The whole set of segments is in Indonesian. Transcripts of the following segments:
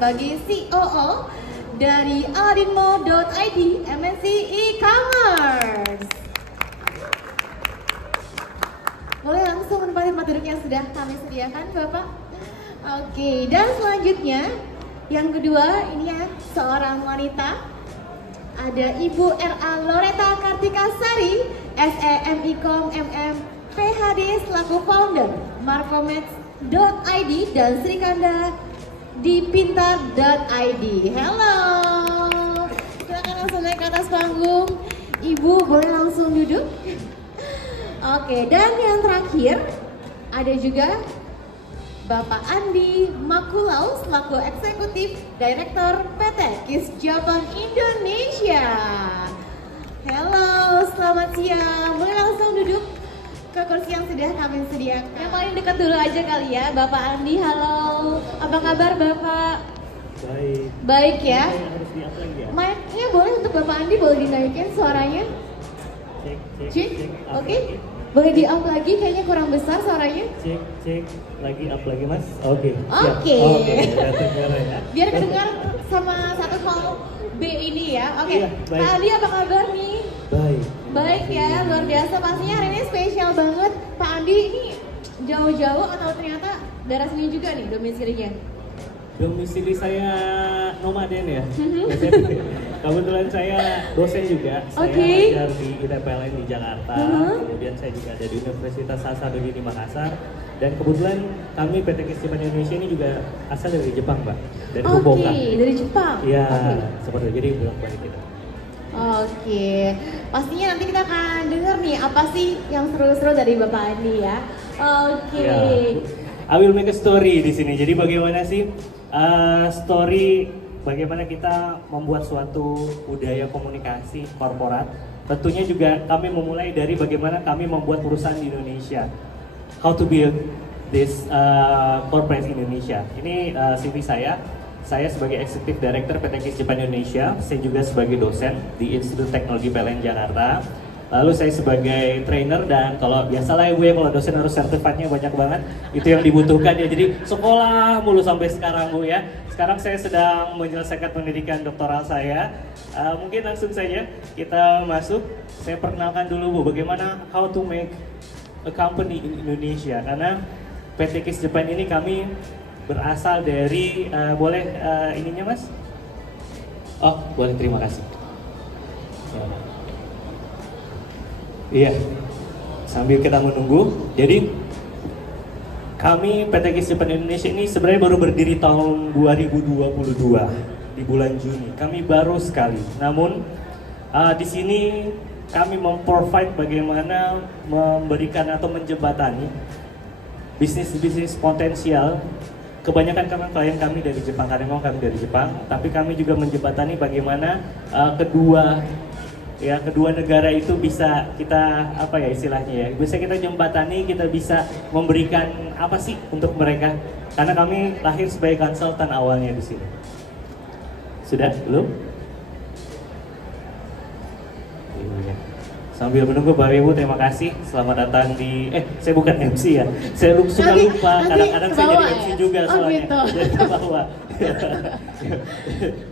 sebagai COO dari aladinmall.id MNC e-commerce. Boleh langsung menempati tempat duduk yang sudah kami sediakan, Bapak. Oke, dan selanjutnya yang kedua ini ya seorang wanita. Ada Ibu R.A. Loreta Kartika Sari, SEMIKOM MM PhD selaku founder Markomed.id dan Srikanda di Pintar.id. Halo, silakan langsung naik ke atas panggung. Ibu boleh langsung duduk. Oke, dan yang terakhir ada juga Bapak Andi Makulau selaku Eksekutif Direktur PT KIS Japan Indonesia. Halo, selamat siang. Boleh langsung duduk ke kursi yang sudah kami sediakan. Yang paling dekat dulu aja kali ya, Bapak Andi. Halo, apa kabar Bapak? Baik. Baik ya. Harus di-up lagi ya? Mic-nya boleh untuk Bapak Andi, boleh dinaikin suaranya? Cek. Oke. Boleh di-up lagi, kayaknya kurang besar suaranya. Cek. Lagi up lagi mas. Oke. Oke. Ya. Biar kedengar sama satu hall B ini ya. Oke. Iya, baik. Pak Andi apa kabar nih? Baik. Baik ya, luar biasa. Pastinya hari ini spesial banget. Pak Andi ini jauh-jauh atau ternyata daerah sini juga nih domisilinya? Domisili saya nomaden ya. Kebetulan saya dosen juga. Saya ngajar di ITPLN di Jakarta. Kemudian saya juga ada di Universitas Sasarangi di Makassar. Dan kebetulan kami PT KIS Japan Indonesia ini juga asal dari Jepang, Mbak. Dari Fukuoka. Dari Jepang? Iya, seperti itu. Jadi bolak-balik kita. Oke, pastinya nanti kita akan dengar nih apa sih yang seru-seru dari Bapak Andi ya. Oke. Ya, I will make a story di sini. Jadi bagaimana sih story bagaimana kita membuat suatu budaya komunikasi korporat. Tentunya juga kami memulai dari bagaimana kami membuat perusahaan di Indonesia. How to build this corporate in Indonesia. Ini CV saya. Saya sebagai Executive Director PT KIS Japan Indonesia. Saya juga sebagai dosen di Institut Teknologi PLN Jakarta. Lalu saya sebagai trainer, dan kalau biasalah ibu ya, kalau dosen harus sertifikatnya banyak banget. Itu yang dibutuhkan ya, jadi sekolah mulu sampai sekarang Bu ya. Sekarang saya sedang menyelesaikan pendidikan doktoral saya. Mungkin langsung saja kita masuk. Saya perkenalkan dulu Bu, bagaimana how to make a company in Indonesia. Karena PT KIS Japan ini kami berasal dari, boleh ininya Mas? Oh boleh, terima kasih. Iya, sambil kita menunggu, jadi kami PT KIS Japan Indonesia ini sebenarnya baru berdiri tahun 2022 di bulan Juni. Kami baru sekali, namun di sini kami memprovide bagaimana memberikan atau menjembatani bisnis-bisnis potensial. Kebanyakan klien kami dari Jepang, karena memang kami dari Jepang, tapi kami juga menjembatani bagaimana kedua negara itu bisa kita istilahnya ya, bisa kita jembatani, kita bisa memberikan apa sih untuk mereka, karena kami lahir sebagai konsultan awalnya di sini. Sudah belum? Iya. Sambil menunggu Bapak Ibu, terima kasih, selamat datang di saya bukan MC ya, saya suka lupa, kadang-kadang saya jadi MC juga soalnya. Gitu. Jadi ke bawah.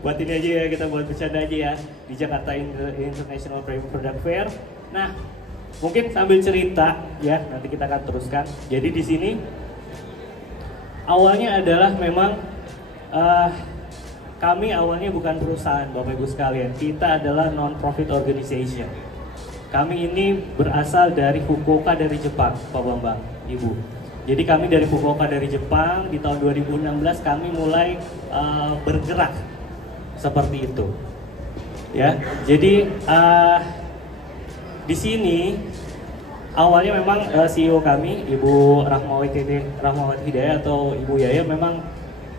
Buat ini aja ya, kita buat bercanda aja ya, di Jakarta International Product Fair. Nah, mungkin sambil cerita ya, nanti kita akan teruskan. Jadi di sini awalnya adalah memang kami awalnya bukan perusahaan Bapak Ibu sekalian, kita adalah non-profit organization. Kami ini berasal dari Fukuoka dari Jepang, Pak Bambang, Ibu. Jadi kami dari Fukuoka dari Jepang, di tahun 2016 kami mulai bergerak seperti itu. Ya, jadi di sini awalnya memang CEO kami, Ibu Rahmawati Hidayah atau Ibu Yaya, memang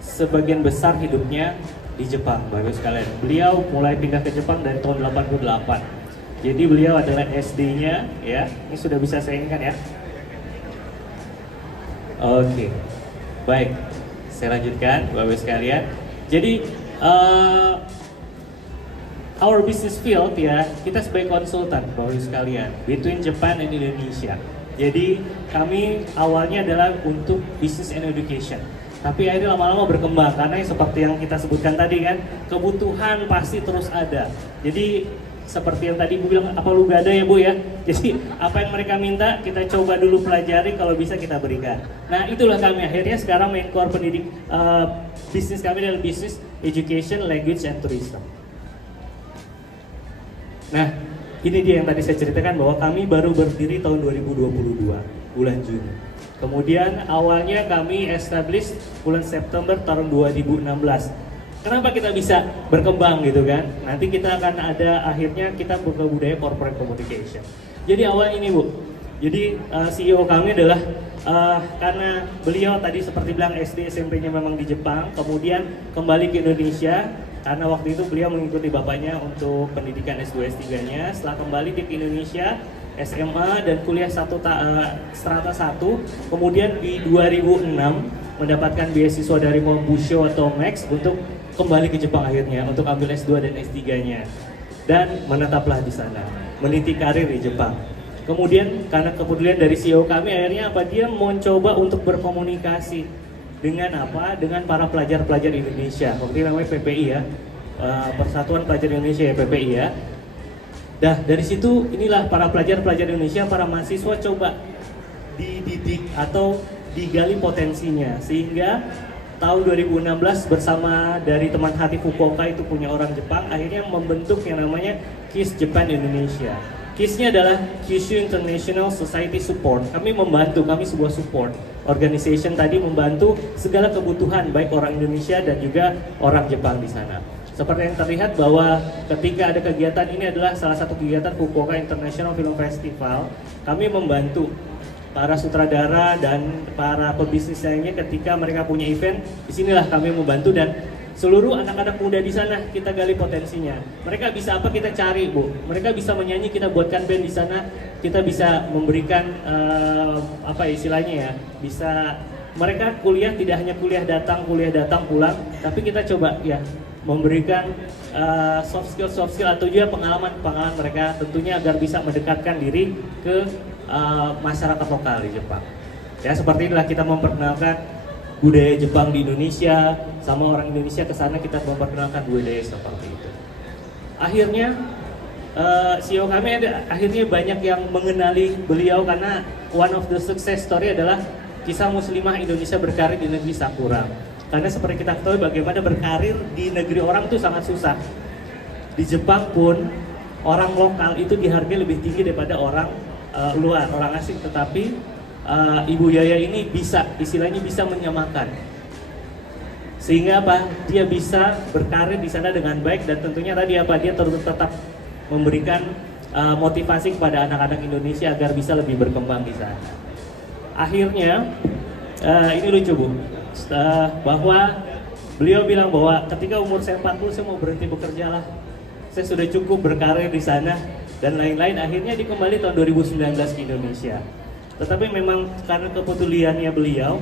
sebagian besar hidupnya di Jepang, Bapak sekalian. Beliau mulai pindah ke Jepang dari tahun 88. Jadi beliau adalah SD-nya ya. Ini sudah bisa saya ingat ya. Oke. Baik. Saya lanjutkan Bapak sekalian. Jadi our business field ya, kita sebagai konsultan Bapak sekalian between Japan and Indonesia. Jadi kami awalnya adalah untuk business and education. tapi akhirnya lama-lama berkembang karena seperti yang kita sebutkan tadi kan, kebutuhan pasti terus ada. Jadi seperti yang tadi Bu bilang, apa lu gak ada ya Bu ya? Jadi apa yang mereka minta kita coba dulu pelajari, kalau bisa kita berikan. Nah itulah kami akhirnya sekarang main core bisnis kami adalah bisnis education, language, and tourism. Nah ini dia yang tadi saya ceritakan bahwa kami baru berdiri tahun 2022 bulan Juni. Kemudian awalnya kami establish bulan September tahun 2016. Kenapa kita bisa berkembang gitu kan? Nanti kita akan ada akhirnya kita buka budaya corporate communication. Jadi awal ini Bu, jadi CEO kami adalah karena beliau tadi seperti bilang SD SMP-nya memang di Jepang, kemudian kembali ke Indonesia karena waktu itu beliau mengikuti bapaknya untuk pendidikan S2 S3-nya. Setelah kembali ke Indonesia, SMA dan kuliah strata 1, kemudian di 2006 mendapatkan beasiswa dari Mobusho atau Max untuk kembali ke Jepang akhirnya untuk ambil S2 dan S3-nya dan menetaplah di sana, meniti karir di Jepang. Kemudian karena kepedulian dari CEO kami akhirnya dia mencoba untuk berkomunikasi dengan dengan para pelajar-pelajar Indonesia. Waktu itu namanya PPI ya, Persatuan Pelajar Indonesia ya, PPI ya. Nah dari situ inilah para pelajar-pelajar Indonesia, para mahasiswa coba dididik atau digali potensinya, sehingga tahun 2016 bersama dari teman hati Fukuoka itu punya orang Jepang, akhirnya membentuk yang namanya KIS Japan Indonesia. KIS-nya adalah Kyushu International Society Support. Kami membantu, kami sebuah support organization tadi, membantu segala kebutuhan baik orang Indonesia dan juga orang Jepang di sana. Seperti yang terlihat bahwa ketika ada kegiatan ini adalah salah satu kegiatan Fukuoka International Film Festival, kami membantu para sutradara dan para pebisnis lainnya ketika mereka punya event. Disinilah kami membantu dan seluruh anak-anak muda di sana kita gali potensinya. Mereka bisa apa kita cari Bu, mereka bisa menyanyi kita buatkan band di sana, kita bisa memberikan istilahnya ya, bisa mereka kuliah tidak hanya kuliah datang pulang, tapi kita coba ya memberikan soft skill atau juga pengalaman mereka tentunya agar bisa mendekatkan diri ke masyarakat lokal di Jepang. Ya seperti inilah kita memperkenalkan budaya Jepang di Indonesia, sama orang Indonesia ke sana kita memperkenalkan budaya seperti itu. Akhirnya CEO kami akhirnya banyak yang mengenali beliau karena one of the success story adalah kisah muslimah Indonesia berkarir di negeri Sakura. Karena seperti kita ketahui bagaimana berkarir di negeri orang itu sangat susah. Di Jepang pun orang lokal itu dihargai lebih tinggi daripada orang luar, orang asing. Tetapi Ibu Yaya ini istilahnya bisa menyamakan. Sehingga dia bisa berkarir di sana dengan baik dan tentunya tadi dia tetap memberikan motivasi kepada anak-anak Indonesia agar bisa lebih berkembang di sana. Akhirnya ini lucu Bu. Bahwa beliau bilang bahwa ketika umur saya 40 saya mau berhenti bekerja lah, saya sudah cukup berkarir di sana dan lain-lain. Akhirnya dia kembali tahun 2019 ke Indonesia. Tetapi memang karena kepeduliannya beliau,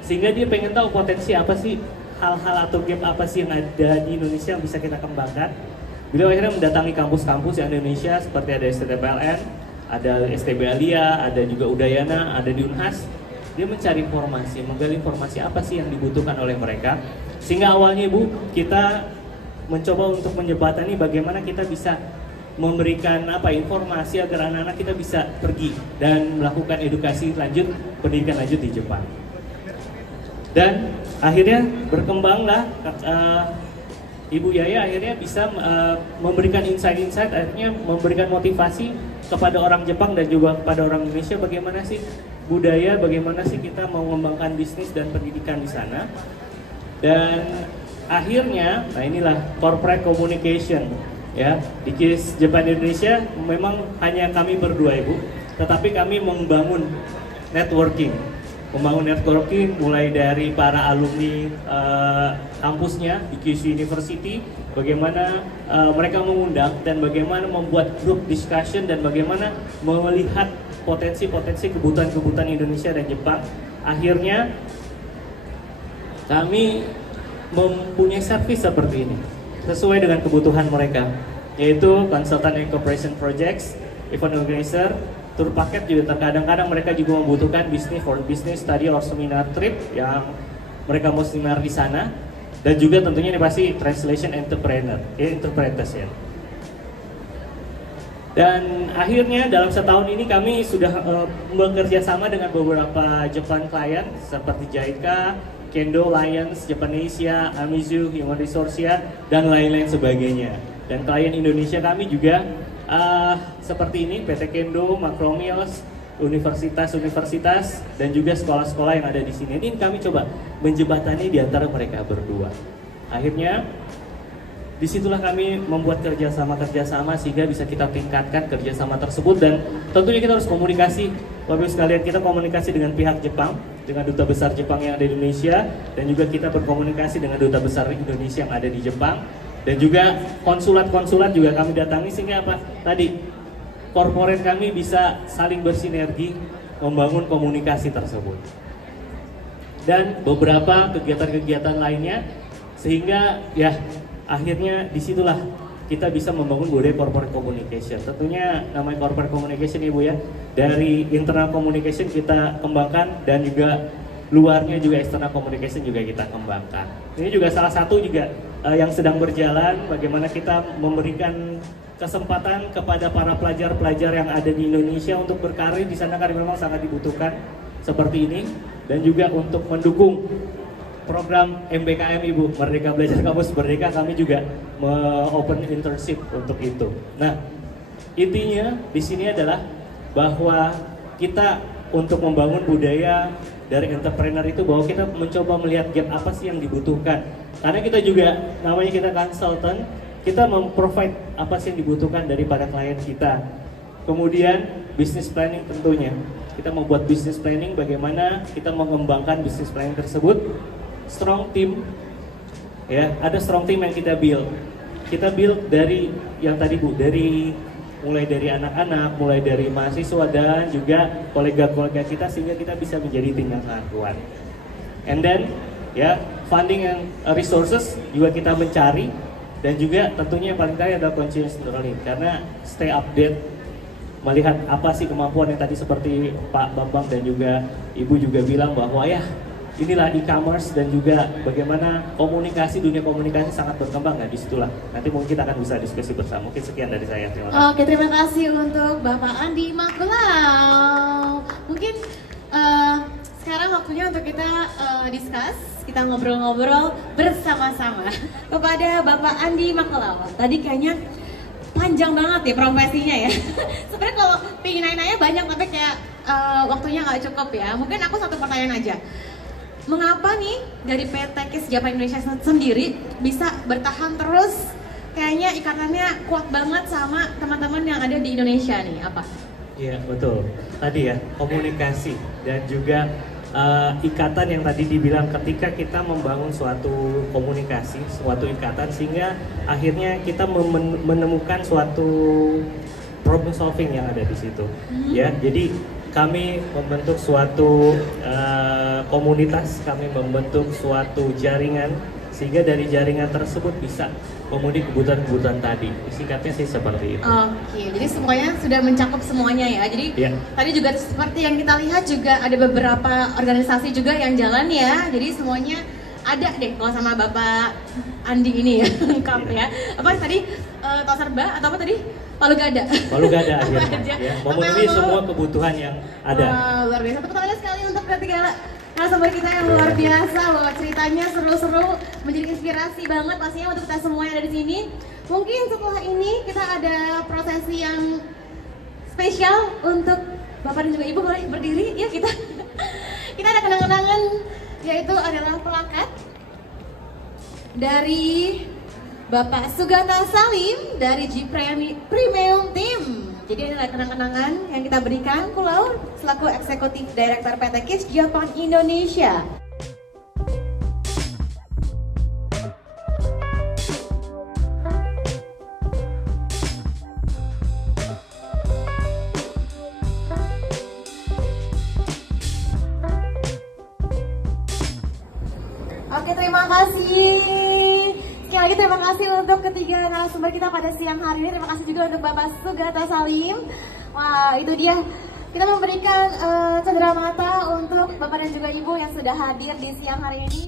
sehingga dia pengen tahu potensi apa sih, hal-hal atau gap apa sih yang ada di Indonesia yang bisa kita kembangkan. Beliau akhirnya mendatangi kampus-kampus di Indonesia seperti ada STPLN, ada STB Alia, ada juga Udayana, ada di Unhas. Dia mencari informasi, menggali informasi apa sih yang dibutuhkan oleh mereka. Sehingga awalnya Bu, kita mencoba untuk menjembatani bagaimana kita bisa memberikan informasi agar anak-anak kita bisa pergi dan melakukan edukasi lanjut, pendidikan lanjut di Jepang. Dan akhirnya berkembanglah Ibu Yaya akhirnya bisa memberikan insight-insight, akhirnya memberikan motivasi kepada orang Jepang dan juga kepada orang Indonesia bagaimana sih budaya, bagaimana sih kita mau mengembangkan bisnis dan pendidikan di sana. Dan akhirnya, nah inilah corporate communication ya, di KIS Japan Indonesia memang hanya kami berdua Ibu, tetapi kami membangun networking mulai dari para alumni kampusnya di Kyushu University, bagaimana mereka mengundang dan bagaimana membuat group discussion dan bagaimana melihat potensi-potensi kebutuhan-kebutuhan Indonesia dan Jepang. Akhirnya kami mempunyai service seperti ini sesuai dengan kebutuhan mereka, yaitu consultant and cooperation projects, event organizer, tour paket juga terkadang-kadang mereka juga membutuhkan business study or seminar trip yang mereka mau seminar di sana. Dan juga tentunya ini pasti translation interpreters ya. Dan akhirnya dalam setahun ini kami sudah bekerja sama dengan beberapa Jepang klien seperti JICA, Kendo, Lions, Japanesia, Amizu, Human Resources, dan lain-lain sebagainya. Dan klien Indonesia kami juga seperti ini, PT Kendo, Makromios, universitas-universitas, dan juga sekolah-sekolah yang ada di sini. Ini kami coba menjembatani di antara mereka berdua. Akhirnya disitulah kami membuat kerjasama sehingga bisa kita tingkatkan kerjasama tersebut. Dan tentunya kita harus komunikasi, Bapak Ibu sekalian, kita komunikasi dengan pihak Jepang, dengan Duta Besar Jepang yang ada di Indonesia, dan juga kita berkomunikasi dengan Duta Besar Indonesia yang ada di Jepang, dan juga konsulat-konsulat juga kami datangi, sehingga apa? Tadi korporat kami bisa saling bersinergi membangun komunikasi tersebut. Dan beberapa kegiatan-kegiatan lainnya, sehingga ya akhirnya disitulah kita bisa membangun budaya corporate communication. Tentunya namanya corporate communication Ibu ya, dari internal communication kita kembangkan, dan juga luarnya juga external communication juga kita kembangkan. Ini juga salah satu juga yang sedang berjalan, bagaimana kita memberikan kesempatan kepada para pelajar-pelajar yang ada di Indonesia untuk berkarir di sana, karena memang sangat dibutuhkan seperti ini. Dan juga untuk mendukung program MBKM Ibu, Merdeka Belajar Kampus Merdeka, kami juga open internship untuk itu. Nah, intinya di sini adalah bahwa kita untuk membangun budaya dari entrepreneur itu, bahwa kita mencoba melihat gap apa sih yang dibutuhkan. Karena kita juga namanya kita konsultan, kita memprovide apa sih yang dibutuhkan daripada klien kita. Kemudian business planning, tentunya kita membuat business planning, bagaimana kita mengembangkan business planning tersebut. Strong team, ya, ada strong team yang kita build. Kita build dari yang tadi Bu, mulai dari anak-anak, mulai dari mahasiswa, dan juga kolega-kolega kita, sehingga kita bisa menjadi tim yang sangat kuat. And then ya, funding and resources juga kita mencari. Dan juga tentunya yang paling kaya adalah continuous learning, karena stay update, melihat apa sih kemampuan yang tadi seperti Pak Bambang dan juga Ibu juga bilang bahwa ya inilah e-commerce, dan juga bagaimana dunia komunikasi sangat berkembang. Nah, disitulah nanti mungkin kita akan bisa diskusi bersama. Mungkin sekian dari saya, terima kasih. Oke, terima kasih untuk Bapak Andi Magelang. Mungkin sekarang waktunya untuk kita discuss, kita ngobrol-ngobrol bersama-sama kepada Bapak Andi Magelang. Tadi kayaknya panjang banget ya profesinya ya. Sebenarnya kalau pengen nanya-nanya banyak, tapi kayak waktunya nggak cukup ya. Mungkin aku satu pertanyaan aja. Mengapa nih dari PT KIS Japan Indonesia sendiri bisa bertahan terus? Kayaknya ikatannya kuat banget sama teman-teman yang ada di Indonesia nih, apa? Iya, betul. Tadi ya, komunikasi dan juga ikatan yang tadi dibilang, ketika kita membangun suatu komunikasi, suatu ikatan, sehingga akhirnya kita menemukan suatu problem solving yang ada di situ. Ya, jadi kami membentuk suatu komunitas, kami membentuk suatu jaringan, sehingga dari jaringan tersebut bisa memenuhi kebutuhan-kebutuhan tadi. Singkatnya sih seperti itu. Oke, jadi semuanya sudah mencakup semuanya ya. Jadi tadi juga seperti yang kita lihat juga ada beberapa organisasi juga yang jalan ya. Jadi semuanya ada deh kalau sama Bapak Andi ini ya, lengkap ya. Apa tadi Toserba atau apa tadi? Palu Gada. Palu Gada akhirnya. Ya, memenuhi semua kebutuhan yang ada. Luar biasa. Tepuk tangan sekali untuk ketiga narasumber kita yang luar biasa loh, ceritanya seru-seru, menjadi inspirasi banget pastinya untuk kita semua yang ada di sini. Mungkin setelah ini kita ada prosesi yang spesial untuk Bapak dan juga Ibu, boleh berdiri ya kita. Kita ada kenang-kenangan, yaitu adalah plakat dari Bapak Sugata Salim dari G Premium Team. Jadi ini adalah kenang-kenangan yang kita berikan Pulau selaku Eksekutif Direktur PT KIS Japan Indonesia. Oke, terima kasih. Sekali lagi terima kasih untuk ketiga narasumber kita pada siang hari ini. Terima kasih juga untuk Bapak Sugata Salim. Wah, itu dia. Kita memberikan cenderamata untuk Bapak dan juga Ibu yang sudah hadir di siang hari ini.